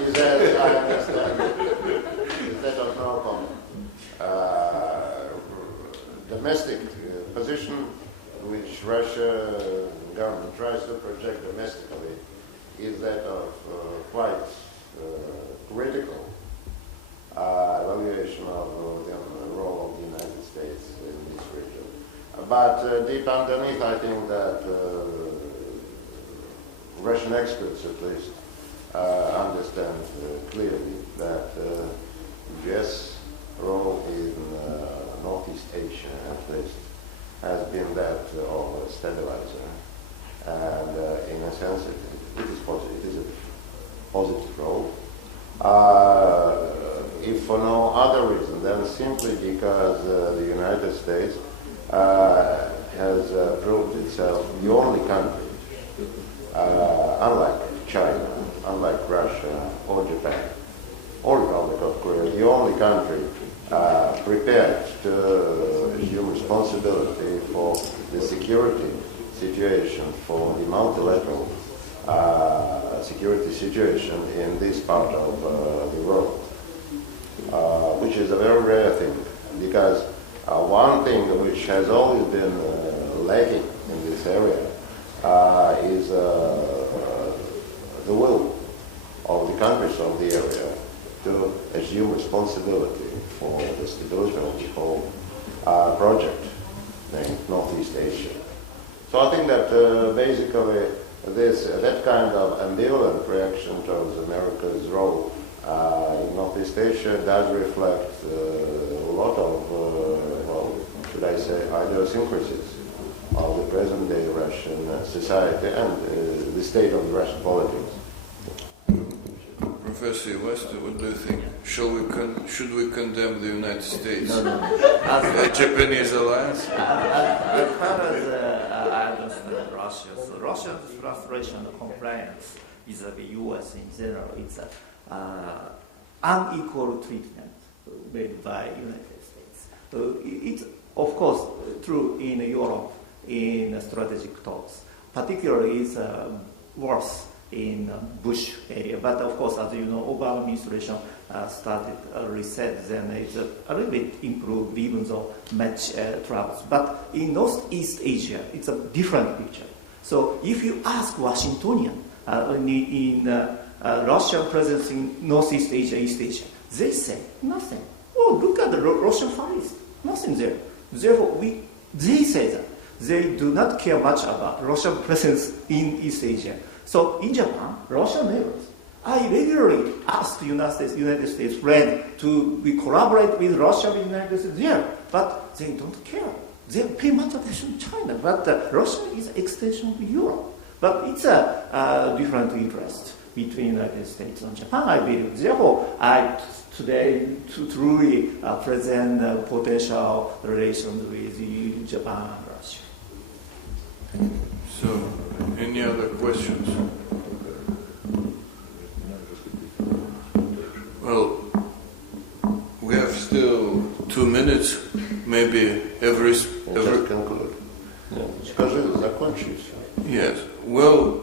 is, as I understand, is that of no comment. Domestic position which Russia government tries to project domestically is that of quite critical evaluation of the role of the United States in this region. But deep underneath, I think that Russian experts, at least, understand clearly that U.S. role in Northeast Asia, at least, has been that of a stabilizer. And in a sense, it is positive. It is a positive role. If for no other reason than simply because the United States has proved itself the only country, unlike China, unlike Russia or Japan, or Republic of Korea, the only country prepared to assume responsibility for the security situation, for the multilateral security situation in this part of the world, which is a very rare thing, because one thing which has always been lacking in this area is the will of the countries of the area to assume responsibility for the stability of the whole project named Northeast Asia. So I think that basically that kind of ambivalent reaction towards America's role in Northeast Asia does reflect a lot of, well, should I say, idiosyncrasies of the present-day Russian society and the state of Russian politics. Professor Wester, what do you think? Should we condemn the United States? No. A Japanese alliance? As far as I understand Russia's frustration and compliance vis-à-vis U.S. in general is unequal treatment made by United States. It's of course true in Europe in strategic talks. Particularly, it's worse in Bush area. But of course, as you know, Obama administration started a reset, then it's a little bit improved, even though much troubles. But in Northeast Asia, it's a different picture. So if you ask Washingtonian in Russian presence in Northeast Asia, East Asia, they say nothing. Oh, look at the Russian Far East, nothing there. Therefore, they say that they do not care much about Russian presence in East Asia. So in Japan, Russian neighbors, I regularly ask the United States friends to collaborate with Russia and the United States there, but they don't care. They pay much attention to China, but Russia is an extension of Europe. But it's a different interest between the United States and Japan, I believe. Therefore, I today to truly present potential relations with Japan and Russia. So, any other questions? Well, we have still 2 minutes. Maybe every Just conclude. Скажи, закончи все. Yes. Well,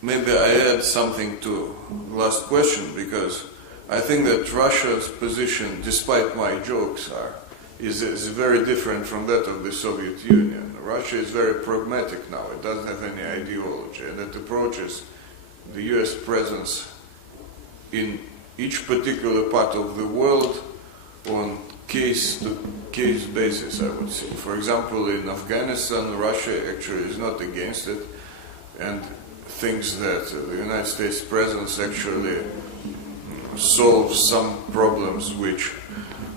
maybe I add something to last question, because I think that Russia's position, despite my jokes, is very different from that of the Soviet Union. Russia is very pragmatic now. It doesn't have any ideology, and it approaches the U.S. presence in each particular part of the world on case-to-case basis, I would say. For example, in Afghanistan, Russia actually is not against it and thinks that the United States presence actually solves some problems which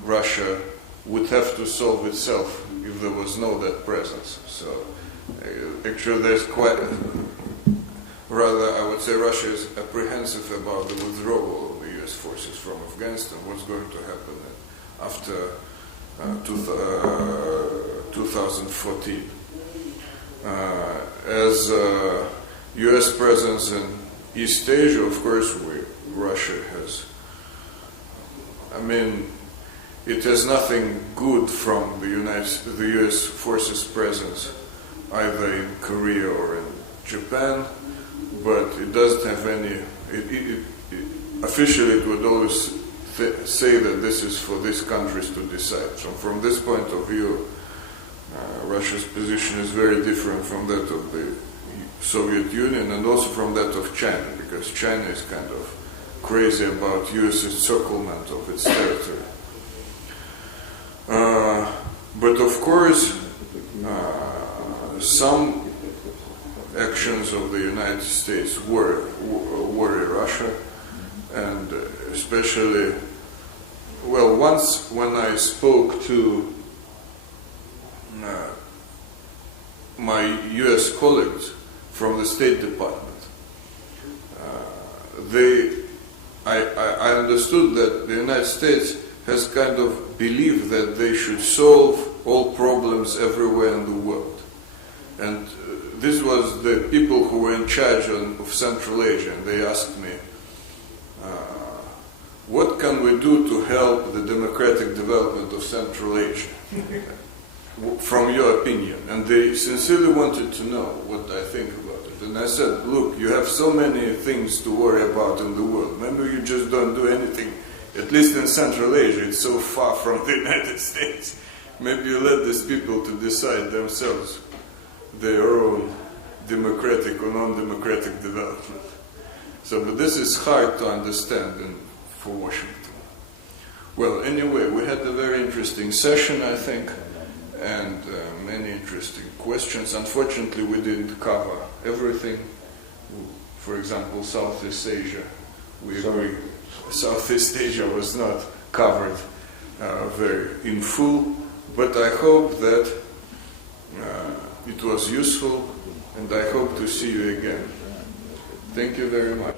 Russia would have to solve itself if there was no that presence. So actually there's rather I would say Russia is apprehensive about the withdrawal of the US forces from Afghanistan, what's going to happen after 2014. As U.S. presence in East Asia, of course, Russia has. I mean, it has nothing good from the U.S. forces' presence either in Korea or in Japan, but it doesn't have any. Officially, it would always say that this is for these countries to decide. So, from this point of view, Russia's position is very different from that of the Soviet Union and also from that of China, because China is kind of crazy about U.S. encirclement of its territory. But of course, some actions of the United States worry Russia, and especially, well, once when I spoke to my U.S. colleagues from the State Department, I understood that the United States has kind of believed that they should solve all problems everywhere in the world. And this was the people who were in charge of Central Asia, and they asked me, what can we do to help the democratic development of Central Asia, from your opinion? And they sincerely wanted to know what I think about it. And I said, look, you have so many things to worry about in the world. Maybe you just don't do anything. At least in Central Asia, it's so far from the United States. Maybe you let these people to decide themselves their own democratic or non-democratic development. So, but this is hard to understand for Washington. Well, anyway, we had a very interesting session, I think, and many interesting questions. Unfortunately, we didn't cover everything. For example, Southeast Asia. We agree. Southeast Asia was not covered very in full, but I hope that it was useful, and I hope to see you again. Thank you very much.